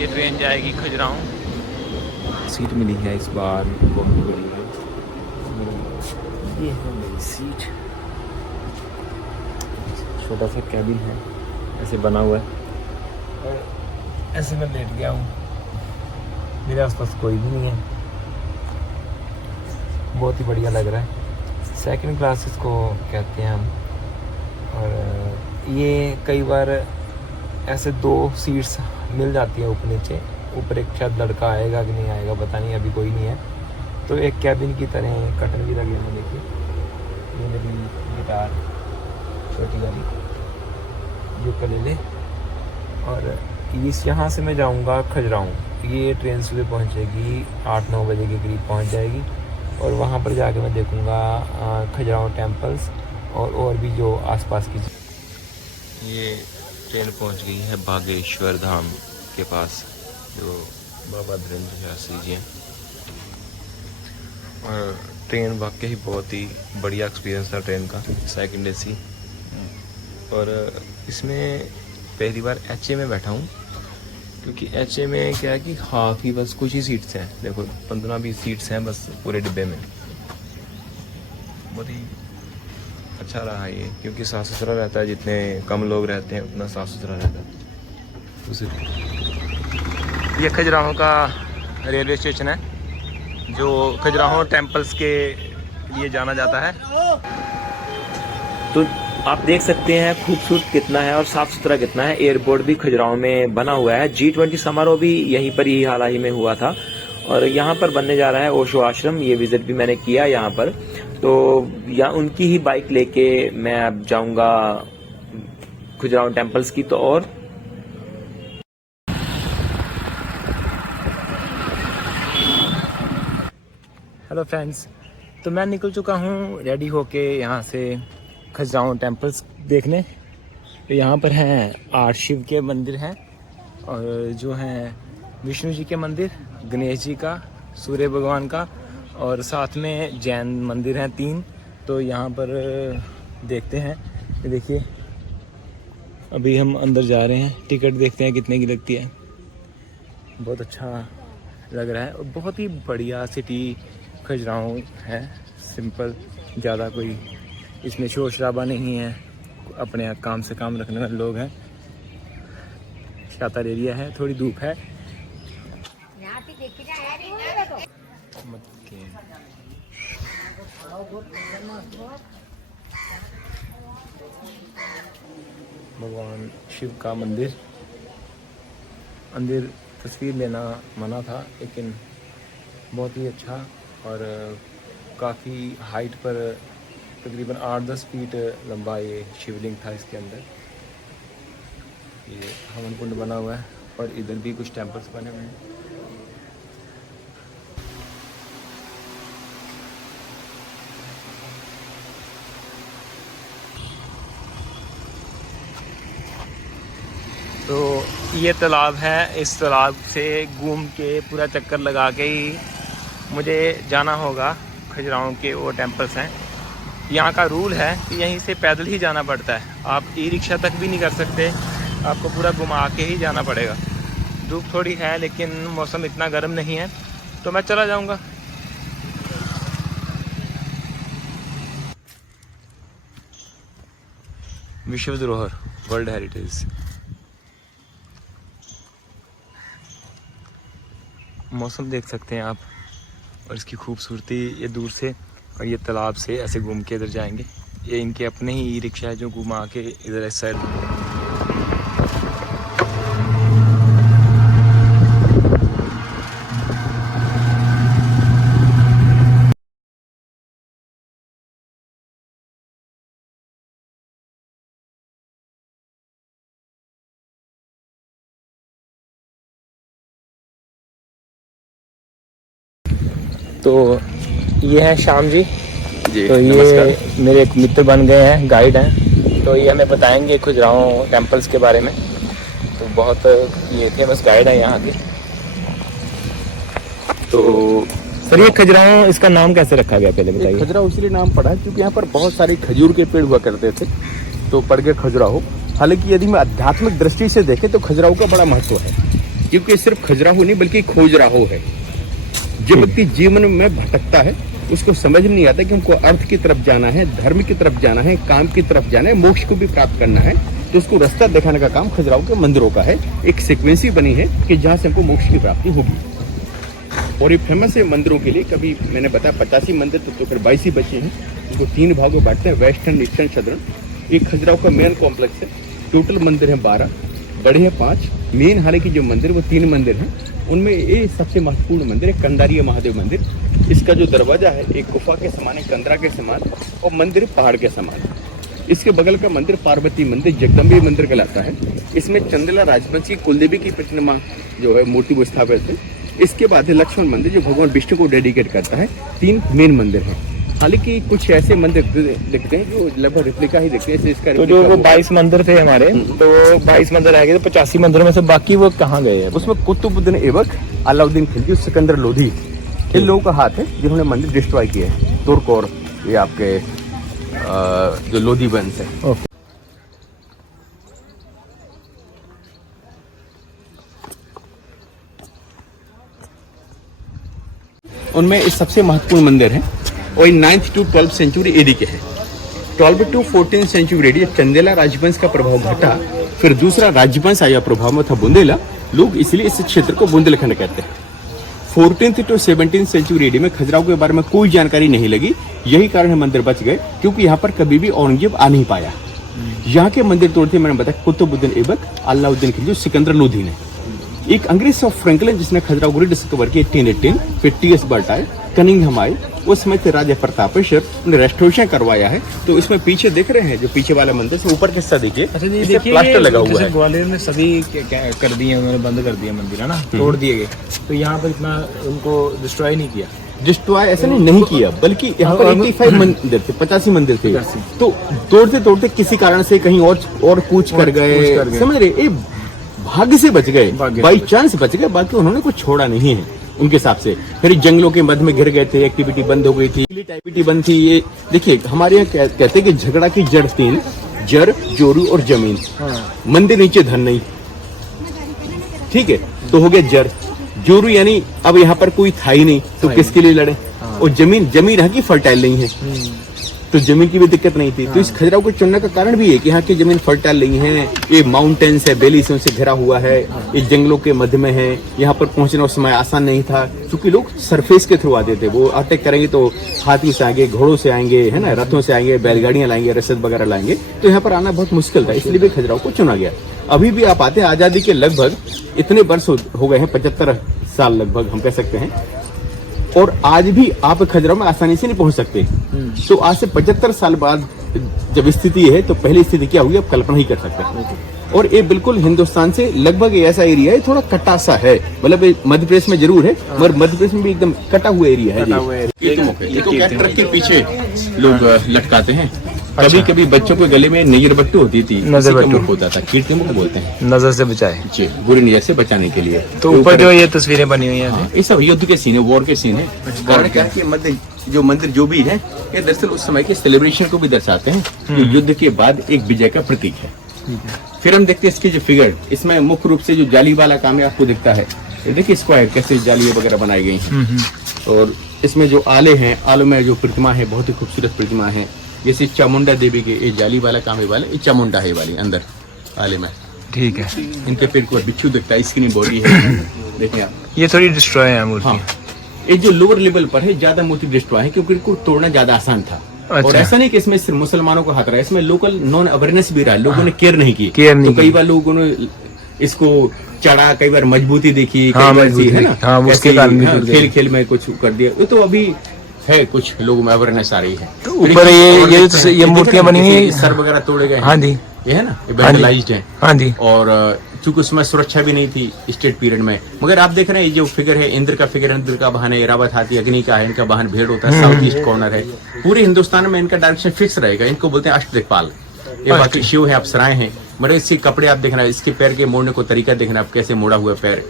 ये ट्रेन जाएगी खजुराहो। सीट मिली है इस बार बहुत बड़ी है। ये है मेरी सीट, छोटा सा कैबिन है ऐसे बना हुआ है और ऐसे मैं लेट गया हूँ। मेरे आसपास कोई भी नहीं है, बहुत ही बढ़िया लग रहा है। सेकंड क्लास इसको कहते हैं हम। और ये कई बार ऐसे 2 सीट्स मिल जाती है ऊपर नीचे। ऊपर एक शायद लड़का आएगा कि नहीं आएगा पता नहीं, अभी कोई नहीं है। तो एक कैबिन की तरह कर्टन भी लगे हुए। देखिए ये मेरी गिटार छोटी वाली यूकेलेले। और इस यहाँ से मैं जाऊँगा खजुराहो। ये ट्रेन सुबह पहुँचेगी 8-9 बजे के करीब पहुँच जाएगी। और वहाँ पर जाके मैं देखूँगा खजुराहो टेम्पल्स और भी जो आसपास की। ये ट्रेन पहुँच गई है बागेश्वर धाम के पास, जो बाबा धीरेन्द्र शास्त्री जी हैं। और ट्रेन वाकई बहुत ही बढ़िया एक्सपीरियंस था ट्रेन का, सेकंड एसी। और इसमें पहली बार एचए में बैठा हूँ, क्योंकि एचए में क्या है कि हाफ ही बस कुछ ही सीट्स हैं। देखो 15-20 सीट्स हैं बस पूरे डिब्बे में। बहुत ही अच्छा रहा ये, क्योंकि साफ़ सुथरा रहता है। जितने कम लोग रहते हैं उतना साफ़ सुथरा रहता है। ये खजुराहो का रेलवे स्टेशन है, जो खजुराहो टेम्पल्स के लिए जाना जाता है। तो आप देख सकते हैं खूबसूरत कितना है और साफ सुथरा कितना है। एयरपोर्ट भी खजुराहो में बना हुआ है। G20 समारोह भी यहीं पर ही हाल ही में हुआ था। और यहाँ पर बनने जा रहा है ओशो आश्रम। ये विजिट भी मैंने किया यहाँ पर। तो यहाँ उनकी ही बाइक लेके मैं अब जाऊंगा खजुराहो टेम्पल्स की। तो और हेलो फ्रेंड्स, तो मैं निकल चुका हूँ रेडी होके यहाँ से खजुराहो टेम्पल्स देखने। तो यहाँ पर हैं 8 शिव के मंदिर हैं, और जो हैं विष्णु जी के मंदिर, गणेश जी का, सूर्य भगवान का, और साथ में जैन मंदिर हैं 3। तो यहाँ पर देखते हैं। देखिए अभी हम अंदर जा रहे हैं, टिकट देखते हैं कितने की लगती है। बहुत अच्छा लग रहा है और बहुत ही बढ़िया सिटी खजुराहो है। सिंपल, ज़्यादा कोई इसमें शोर शराबा नहीं है। अपने काम से काम रखने वाले लोग हैं। शातर एरिया है, थोड़ी धूप है। भगवान शिव का मंदिर, अंदर तस्वीर लेना मना था, लेकिन बहुत ही अच्छा। और काफ़ी हाइट पर तकरीबन 8-10 फीट लंबा ये शिवलिंग था। इसके अंदर ये हवन कुंड बना हुआ है, और इधर भी कुछ टेम्पल्स बने हुए हैं। तो ये तालाब है। इस तालाब से घूम के पूरा चक्कर लगा के ही मुझे जाना होगा खजुराहो के वो टेम्पल्स हैं। यहाँ का रूल है कि यहीं से पैदल ही जाना पड़ता है। आप ई-रिक्शा तक भी नहीं कर सकते, आपको पूरा घुमा के ही जाना पड़ेगा। धूप थोड़ी है, लेकिन मौसम इतना गर्म नहीं है, तो मैं चला जाऊँगा। विश्व धरोहर, वर्ल्ड हेरिटेज। मौसम देख सकते हैं आप, और इसकी खूबसूरती ये दूर से। और ये तालाब से ऐसे घूम के इधर जाएंगे। ये इनके अपने ही ई रिक्शा है जो घुमा के इधर इस साइड। तो ये है श्याम जी। तो ये मेरे एक मित्र बन गए हैं, गाइड हैं। तो ये हमें बताएंगे खजुराहो टेम्पल्स के बारे में। तो बहुत ये फेमस गाइड है यहाँ के। तो सर, ये खजुराहो, इसका नाम कैसे रखा गया पहले बताइए। खजुराहो इसलिए नाम पड़ा है क्योंकि यहाँ पर बहुत सारे खजूर के पेड़ हुआ करते थे, तो पड़ गए खजुराहो। हालांकि यदि मैं आध्यात्मिक दृष्टि से देखें तो खजुराहो का बड़ा महत्व है। क्योंकि सिर्फ खजुराहो नहीं बल्कि खोजराहो है। जो व्यक्ति जीवन में भटकता है उसको समझ नहीं आता कि हमको अर्थ की तरफ जाना है, धर्म की तरफ जाना है, काम की तरफ जाना है, मोक्ष को भी प्राप्त करना है, तो उसको रास्ता दिखाने का काम खजुराहो के मंदिरों का है। एक सीक्वेंसी बनी है कि जहाँ से हमको मोक्ष की प्राप्ति होगी। और ये फेमस है मंदिरों के लिए। कभी मैंने बताया 85 मंदिर तो फिर 22 ही बचे हैं। उनको 3 भागों में बांटते हैं, वेस्टर्न, ईस्टर्न, सदर्न। एक खजुराहो का मेन कॉम्प्लेक्स है। टोटल मंदिर हैं 12, बड़े हैं 5। मेन हालांकि जो मंदिर वो 3 मंदिर हैं। उनमें ये सबसे महत्वपूर्ण मंदिर है कंदारिया महादेव मंदिर। इसका जो दरवाजा है एक गुफा के समान है, कंदरा के समान, और मंदिर पहाड़ के समान है। इसके बगल का मंदिर पार्वती मंदिर, जगदम्बे मंदिर कहलाता है। इसमें चंदेला राजवंश की कुलदेवी की प्रतिमा जो है मूर्ति वो स्थापित है। इसके बाद है लक्ष्मण मंदिर जो भगवान विष्णु को डेडिकेट करता है। 3 मेन मंदिर हैं। हालांकि कुछ ऐसे मंदिर दिखते हैं जो लगभग रिप्लिका ही दिखते हैं। इसका तो जो वो 22 मंदिर थे हमारे, तो 22 मंदिर रह गए, तो 85 मंदिरों में से बाकी वो कहाँ गए हैं? उसमें कुतुबुद्दीन ऐबक, अलाउद्दीन खिलजी, सिकंदर लोधी, इन लोगों का हाथ है जिन्होंने मंदिर डिस्ट्रॉय किए हैं। तुर्क और ये आपके जो लोधी वंश है। उनमें इस सबसे महत्वपूर्ण मंदिर है और 9th to 12th century AD के हैं। 12 to 14th century AD Chandela राजवंश का प्रभाव घटा, फिर दूसरा राजवंश आया प्रभाव में था बुंदेला। लोग इसलिए इस क्षेत्र को बुंदेलखंड कहते हैं। 14th to 17th century AD में खजुराहो के बारे में कोई जानकारी नहीं लगी। यही कारण है मंदिर बच गए, क्योंकि यहाँ पर कभी भी औरंगजेब आ नहीं पाया। यहाँ के मंदिर तोड़ते मैंने बताया कुतुबुद्दीन ऐबक, अलाउद्दीन खिलजी, सिकंदर लोधी ने। एक अंग्रेज ऑफ फ्रैंकलिन जिसने खजुराहो को डिस्कवर किया 1818, फिर टी.एस. बर्ट आए, कनिंघम आए, उस समय से राजा प्रतापेश्वर ने रेस्टोरेशन करवाया है। तो इसमें पीछे देख रहे हैं जो पीछे वाला मंदिर से ऊपर का हिस्सा देखिए, इससे प्लास्टर लगा हुआ है। ग्वालियर में सभी कर दिए उन्होंने, बंद कर दिया मंदिर, है ना, तोड़ दिए गए। तो यहाँ पर इतना उनको डिस्ट्रॉय नहीं किया। डिस्ट्रॉय ऐसा नहीं किया, बल्कि यहाँ पर 85 मंदिर थे, 85 मंदिर थे। तो तोड़ते तोड़ते किसी कारण से कहीं और कूच कर गए, समझ रहे, भाग्य से बच गए, बाई चांस बच गए, बाकी उन्होंने कुछ छोड़ा नहीं है उनके हिसाब से। फिर जंगलों के मध्य में घिर गए थे, एक्टिविटी बंद हो गई थी, एक्टिविटी बंद थी। ये देखिए हमारे यहाँ कहते हैं कि झगड़ा की जड़ 3, जड़, जोरू और जमीन। मंदिर नीचे धन नहीं, ठीक है, तो हो गया जड़। जोरू यानी अब यहाँ पर कोई था ही नहीं, तो किसके लिए लड़े। और जमीन यहाँ की फर्टाइल नहीं है, तो जमीन की भी दिक्कत नहीं थी। तो इस खजुराहो को चुनने का कारण भी है कि यहाँ की जमीन फर्टाइल नहीं है। ये माउंटेन्स है, बेली से उनसे घिरा हुआ है, ये जंगलों के मध्य में है। यहाँ पर पहुंचना उस समय आसान नहीं था, क्योंकि लोग सरफेस के थ्रू आते थे। वो अटैक करेंगे तो हाथी से आएंगे, घोड़ों से आएंगे, है ना, रथों से आएंगे, बैलगाड़ियां लाएंगे, रसद वगैरह लाएंगे। तो यहाँ पर आना बहुत मुश्किल था, इसलिए भी खजुराहो को चुना गया। अभी भी आप आते हैं, आजादी के लगभग इतने वर्ष हो गए हैं, 75 साल लगभग हम कह सकते हैं। और आज भी आप खजुराहो में आसानी से नहीं पहुंच सकते। तो आज से 75 साल बाद जब स्थिति है, तो पहली स्थिति क्या हुई आप कल्पना ही कर सकते। और ये बिल्कुल हिंदुस्तान से लगभग ऐसा एरिया है, थोड़ा कटा सा है, मतलब मध्य प्रदेश में जरूर है, मगर मध्य प्रदेश में भी एकदम कटा हुआ एरिया है। ये तो क्या ट्रक के पीछे लोग लटकाते हैं। कभी कभी बच्चों के गले में नजर बट्टू होती थी, नजर बट्टू होता था, कीर्ति मुख बोलते हैं, नजर से बचाए जी, बुरी नजर से बचाने के लिए। तो ऊपर जो ये तस्वीरें बनी हुई हैं, ये सब युद्ध के सीन है, वॉर के सीन है। कारण क्या है कि मंदिर जो भी है, ये दरअसल उस समय के सेलिब्रेशन को भी दर्शाते हैं, जो युद्ध के बाद एक विजय का प्रतीक है। फिर हम देखते हैं इसके जो फिगर, इसमें मुख्य रूप से जो जाली वाला काम है आपको दिखता है। देखिए स्क्वायर कैसे जाली वगैरह बनाई गई है। और इसमें जो आले हैं, आलों में जो प्रतिमा है, बहुत ही खूबसूरत प्रतिमा है। जैसे चामुंडा देवी के ये जाली वाला काम है, वाले ये चामुंडा है वाली अंदर आले में, ठीक है। इनके पेड़ को बिच्छू दिखता है, इसकी बॉडी है, देखिए आप, ये थोड़ी डिस्ट्रॉय है मूर्ति। हाँ। ये जो लोअर लेवल पर है ज्यादा मूर्ति डिस्ट्रॉय है, क्योंकि इनको तोड़ना ज्यादा आसान था। अच्छा। और ऐसा नहीं कि इसमें सिर्फ मुसलमानों को हाथ रहा है, इसमें लोकल नॉन अवेयरनेस भी रहा है, लोगों ने केयर नहीं की। तो कई बार लोगों ने इसको चढ़ा, कई बार मजबूती देखी, है ना, खेल में कुछ कर दिया। तो अभी है कुछ लोगों में अवेयरनेस आ रही है। तो ऊपर ये मूर्तियां बनी हुई है, सर वगैरह तोड़े गए। हाँ जी, ये है ना, ये वेंडलाइज्ड है। हाँ जी। और चूंकि उसमें सुरक्षा भी नहीं थी स्टेट पीरियड में। मगर आप देख रहे हैं ये जो फिगर है, इंद्र का फिगर, इंद्र का वाहन है, ऐरावत हाथी, अग्नि का है, इनका वाहन भेड़ होता है, साउथ ईस्ट कॉर्नर है। पूरे हिंदुस्तान में इनका डायरेक्शन फिक्स रहेगा। इनको बोलते हैं अष्टदिक्पाल। ये बाकी शिव है, अप्सराएं हैं। मगर इसके कपड़े आप देखना, इसके पैर के मोड़ने को तरीका देखना, आप कैसे मोड़ा हुआ पैर।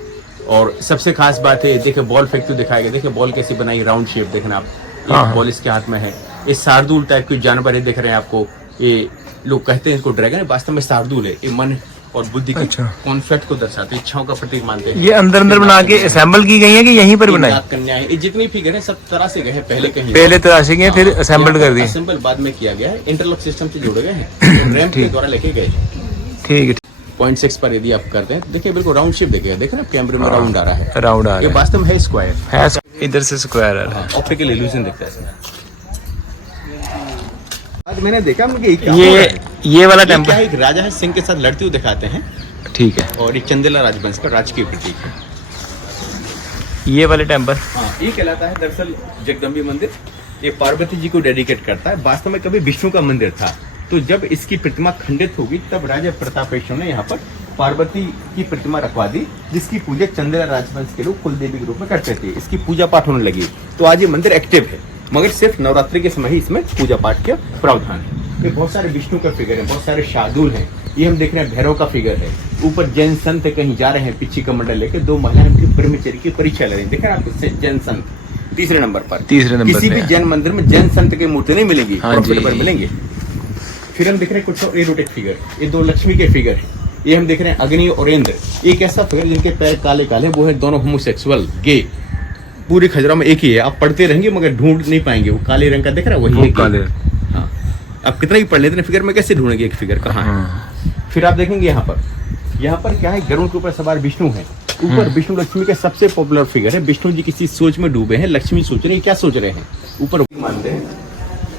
और सबसे खास बात है, देखिए बॉल फेंकते दिखाएगा, देखिए बॉल कैसे बनाई, राउंड शेप देखना आप, एक बॉल इसके हाथ में है। ये शार्दूल टाइप के जानवर है, देख रहे हैं आपको। ये लोग कहते हैं इसको ड्रैगन है, वास्तव में शार्दूल है। ये मन और बुद्धि के कॉन्सेप्ट को दर्शाते हैं, इच्छाओं का प्रतीक मानते हैं। ये अंदर अंदर बना के असेंबल की गई है कि यहीं पर बनाई? कन्याएं, ये जितनी फिगर है सब तरह से गए हैं, पहले तराशे गए फिर असेंबल कर दिए, असेंबल बाद में किया गया है, इंटरलॉक सिस्टम से जोड़े गए हैं, रैंप के द्वारा लेके गए। ठीक है। 0.6 पर यदि आप करते हैं देखिए बिल्कुल राउंड शेप देखिए, देखो ना कैमरे में राउंड आ रहा है, राउंड आ रहा है, ये वास्तव में है स्क्वायर है, इधर से स्क्वायर आ रहा है, ऑप्टिकल इल्यूजन दिखता है इसमें। आज मैंने देखा मुझे ये वाला टेम्पल एक राजा है सिंह के साथ लड़ते हुए दिखाते हैं, ठीक है, और एक चंदेला राजवंश का राजकीय प्रतीक है। ये वाले टेम्पल ये कहलाता है दरअसल जगदम्बी मंदिर, ये पार्वती जी को डेडिकेट करता है, वास्तव में कभी विष्णु का मंदिर था। तो जब इसकी प्रतिमा खंडित होगी तब राजा प्रतापेश्वर ने यहाँ पर पार्वती की प्रतिमा रखवा दी, जिसकी पूजा चंदेला राजवंश के लोग कुलदेवी के रूप में करते थे। इसकी पूजा पाठ होने लगी, तो आज ये मंदिर एक्टिव है, मगर सिर्फ नवरात्रि के समय ही इसमें पूजा पाठ का प्रावधान है। ये बहुत सारे विष्णु का फिगर है, बहुत सारे शार्दूल हैं, ये हम देख रहे हैं भैरव का फिगर है। ऊपर जैन संत कहीं जा रहे हैं, पीछे कमंडल लेके, दो महिलाएं ब्रह्मचर्य की परीक्षा ले रही हैं, देख रहे हैं आप, जैन संत तीसरे नंबर पर। किसी भी जैन मंदिर में जैन संत की मूर्ति नहीं मिलेगी, प्रॉफिटेबल मिलेंगे। फिर हम देख रहे हैं कुछ एरोटिक फिगर, ये दो लक्ष्मी के फिगर है, ये हम देख रहे हैं अग्नि और इंद्र, एक ऐसा फिगर जिनके पैर काले काले, वो है दोनों होमोसेक्सुअल गे, पूरी खजुराहो में एक ही है, आप पढ़ते रहेंगे मगर ढूंढ नहीं पाएंगे, वो काले रंग का दिख रहा है वही काले। हाँ, आप कितना ही पढ़ लेते हैं फिगर में कैसे ढूंढेंगे एक फिगर कहाँ है। फिर आप देखेंगे यहाँ पर क्या है, गरुड़ के ऊपर सवार विष्णु है, ऊपर विष्णु लक्ष्मी का सबसे पॉपुलर फिगर है। विष्णु जी किसी सोच में डूबे हैं, लक्ष्मी सोच रहे हैं क्या सोच रहे हैं, ऊपर मानते हैं।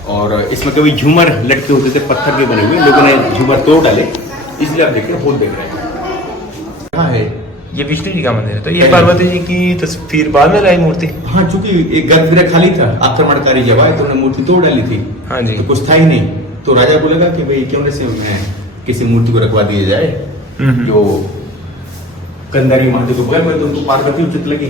और इसमें कभी झूमर लटके होते थे पत्थर के बने हुए, लोगों ने झूमर तोड़ डाले, इसलिए आप देख रहे हैं होल देख रहे हैं। कहाँ है ये विष्णु जी का मंदिर है, तो ये पार्वती जी की तस्वीर बाद में लाई मूर्ति? हाँ, चूंकि एक गर्भगृह खाली था, आक्रमणकारी जब आए तो उन्होंने मूर्ति तोड़ डाली थी। हाँ जी, तो कुछ था ही नहीं, तो राजा बोलेगा कि भाई क्यों न किसी मूर्ति को रखवा दिया जाए जो कंदारी महादेव को बगल में, तो उनको पार्वती उचित लगी।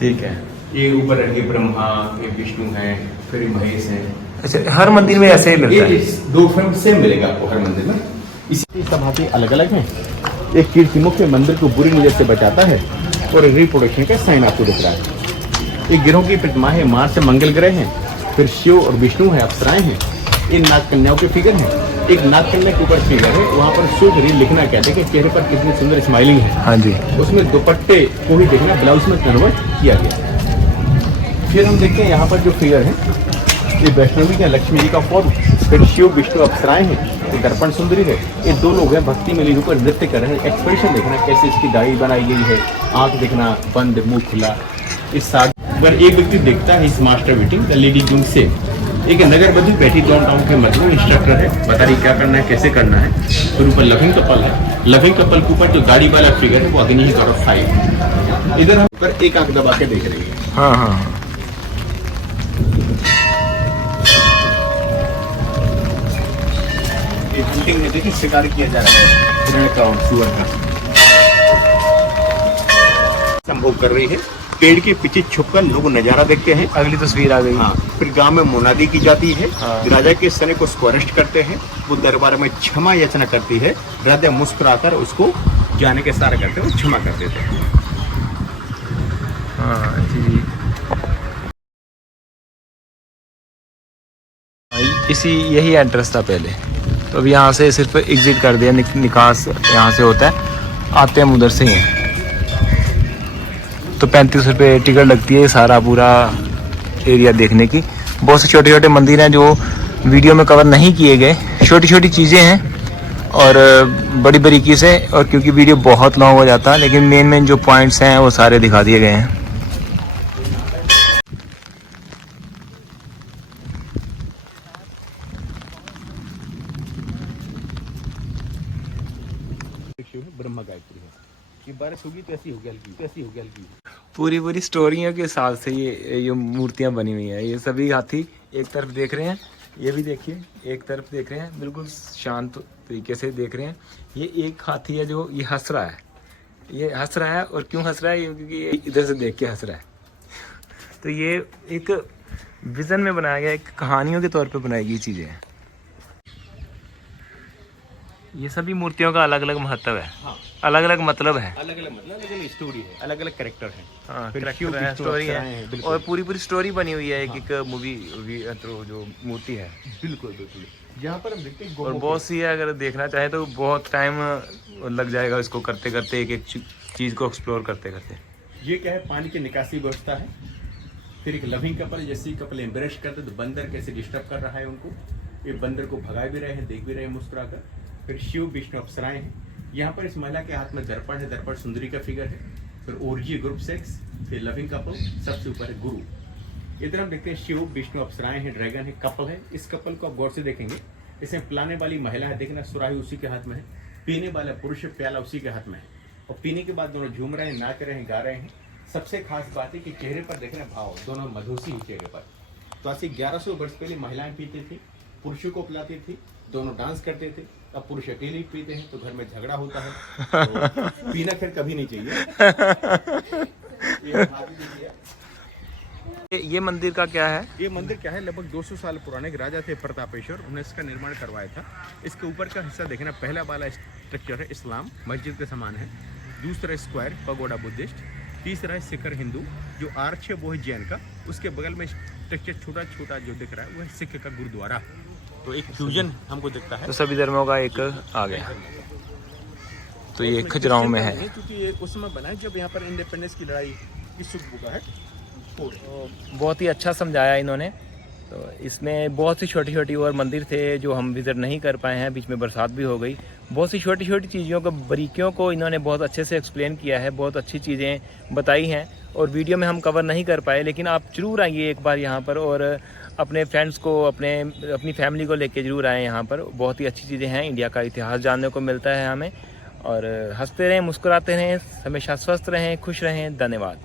ठीक है, ये ऊपर ये ब्रह्मा, ये विष्णु है, फिर ये महेश है। अच्छा, हर मंदिर में ऐसे ही मिलता है? दो फ्रेम सेम मिलेगा आपको हर मंदिर में, इसी सब अलग अलग है। एक कीर्तिमुख मंदिर को बुरी नजर से बचाता है, और रिप्रोडक्शन का साइन आपको दिख रहा है। एक गिरोह की प्रतिमा है, मार्स से मंगल ग्रह है, फिर शिव और विष्णु है, अप्सराएं हैं, इन नाग कन्याओं के फिगर हैं। एक नाग कन्या के ऊपर फिगर है, वहाँ पर शुभ रील लिखना कहते हैं कि चेहरे पर कितनी सुंदर स्माइलिंग है। हाँ जी, उसमें दुपट्टे को भी देखना ब्लाउज में कन्वर्ट किया गया। फिर हम देखते हैं यहाँ पर जो फिगर है, ये वैष्णवी का लक्ष्मी जी का फॉर्म, फिर शिव विष्णु अप्सराएं हैं, ये दर्पण सुंदरी है, ये दो लोग हैं भक्ति में लीन होकर नृत्य कर रहे हैं। एक्सप्रेशन देखना कैसे इसकी दाढ़ी बनाई गई है, आंख देखना बंद मुंह खुला। इस साथ पर एक व्यक्ति देखता है इस master meeting the lady Jung से, एक नगर बधू बैठी डाउनटाउन के मध्य में, इंस्ट्रक्टर है, बता रही क्या करना है कैसे करना है। फिर ऊपर लविंग कपल है, लविंग कपल के ऊपर जो दाढ़ी वाला फिगर है वो अग्नि ही गौरव फाइव, इधर हम पर एक आंख दबा के देख रही है। हाँ हाँ, हंटिंग में देखिए शिकार किया जा रहा है, सुअर का संभोग कर रही है, पेड़ के पीछे छुपकर लोग नजारा देखते हैं। अगली तस्वीर आ गई। हाँ, फिर गांव में मुनादी की जाती है। राजा के सने को उसको अरेस्ट करते हैं, वो दरबार में क्षमा याचना करती है, राजा मुस्कुराकर उसको जाने के सारा करते हैं, क्षमा कर देते हैं। हाँ जी, इसी यही एड्रेस था पहले, तो अब यहाँ से सिर्फ एग्जिट कर दिया, निकास यहाँ से होता है, आते हम उधर से ही हैं। तो 35 रुपये टिकट लगती है सारा पूरा एरिया देखने की। बहुत से छोटे छोटे मंदिर हैं जो वीडियो में कवर नहीं किए गए, छोटी छोटी चीज़ें हैं और बड़ी बारीकी से, और क्योंकि वीडियो बहुत लॉन्ग हो जाता है, लेकिन मेन जो पॉइंट्स हैं वो सारे दिखा दिए गए हैं। ब्रह्मा गायत्री है, ये बारिश होगी तो ऐसी होगी हल्की, ऐसी होगी हल्की। पूरी स्टोरियों के साथ से ये मूर्तियां बनी हुई हैं। ये सभी हाथी एक तरफ देख रहे हैं, ये भी देखिए एक तरफ देख रहे हैं, बिल्कुल शांत तरीके से देख रहे हैं। ये एक हाथी है जो ये हंस रहा है, ये हंस रहा है, और क्यों हंस रहा है, क्योंकि ये इधर से देख के हंस रहा है। तो ये एक विजन में बनाया गया, एक कहानियों के तौर पर बनाई गई चीज़ें हैं। ये सभी मूर्तियों का अलग अलग महत्व है। हाँ। अलग अलग मतलब है, अलग अलग मतलब, अलग अलग स्टोरी है, अलग अलग कैरेक्टर है। हाँ, कैरेक्टर है, स्टोरी है, और पूरी स्टोरी बनी हुई है एक एक मूवी जो मूर्ति है। बिल्कुल बिल्कुल, यहाँ पर हम देखते हैं और बहुत सी है, अगर देखना चाहे तो बहुत टाइम लग जाएगा इसको करते करते, एक एक चीज़ को एक्सप्लोर करते करते। ये क्या है, पानी की निकासी व्यवस्था है। फिर एक लविंग कपल, जैसे कपल एम्ब्रेस करते तो बंदर कैसे डिस्टर्ब कर रहा है उनको, ये बंदर को भगा भी रहे हैं, देख भी रहे हैं मुस्कुरा कर। फिर शिव विष्णु अप्सराएं हैं। यहाँ पर इस महिला के हाथ में दर्पण है, दर्पण सुंदरी का फिगर है। फिर ओरजी ग्रुप सेक्स, फिर लविंग कपल, सबसे ऊपर है गुरु। इधर हम देखते हैं शिव विष्णु अप्सराएं हैं, ड्रैगन है, कपल है। इस कपल को आप गौर से देखेंगे, इसमें पिलाने वाली महिला है, देखना सुराही उसी के हाथ में है, पीने वाला पुरुष प्याला उसी के हाथ में है, और पीने के बाद दोनों झूम रहे हैं, नाच रहे हैं, गा रहे हैं। सबसे खास बात है कि चेहरे पर देखना भाव, दोनों मधुसी ही चेहरे पर। तो आज से 1100 वर्ष पहले महिलाएं पीती थी, पुरुषों को पिलाती थी, दोनों डांस करते थे। अब पुरुष अकेले ही पीते हैं तो घर में झगड़ा होता है, तो पीना खैर कभी नहीं चाहिए। ये मंदिर का क्या है? ये मंदिर क्या है, लगभग 200 साल पुराने एक राजा थे प्रतापेश्वर, उन्होंने इसका निर्माण करवाया था। इसके ऊपर का हिस्सा देखना, पहला वाला स्ट्रक्चर है इस्लाम मस्जिद के समान है, दूसरा स्क्वायर पगोडा बुद्धिस्ट, तीसरा है शिखर हिंदू, जो आर्च है वो है जैन का, उसके बगल में स्ट्रक्चर छोटा छोटा जो दिख रहा है वो है सिख का गुरुद्वारा। तो एक फ्यूजन हमको दिखता है, तो सभी धर्मों का एक आ गया। तो ये खजुराहो में है, क्योंकि ये उस समय बना है जब यहाँ पर इंडिपेंडेंस की लड़ाई की शुभ हुआ है। तो बहुत ही अच्छा समझाया इन्होंने। तो इसमें बहुत सी छोटी छोटी और मंदिर थे जो हम विज़िट नहीं कर पाए हैं, बीच में बरसात भी हो गई। बहुत सी छोटी छोटी चीज़ों को, बारीकियों को इन्होंने बहुत अच्छे से एक्सप्लेन किया है, बहुत अच्छी चीज़ें बताई हैं और वीडियो में हम कवर नहीं कर पाए। लेकिन आप ज़रूर आइए एक बार यहाँ पर, और अपने फ्रेंड्स को, अपनी फैमिली को लेके ज़रूर आएँ यहाँ पर। बहुत ही अच्छी चीज़ें हैं, इंडिया का इतिहास जानने को मिलता है हमें। और हंसते रहें, मुस्कुराते रहें, हमेशा स्वस्थ रहें, खुश रहें। धन्यवाद।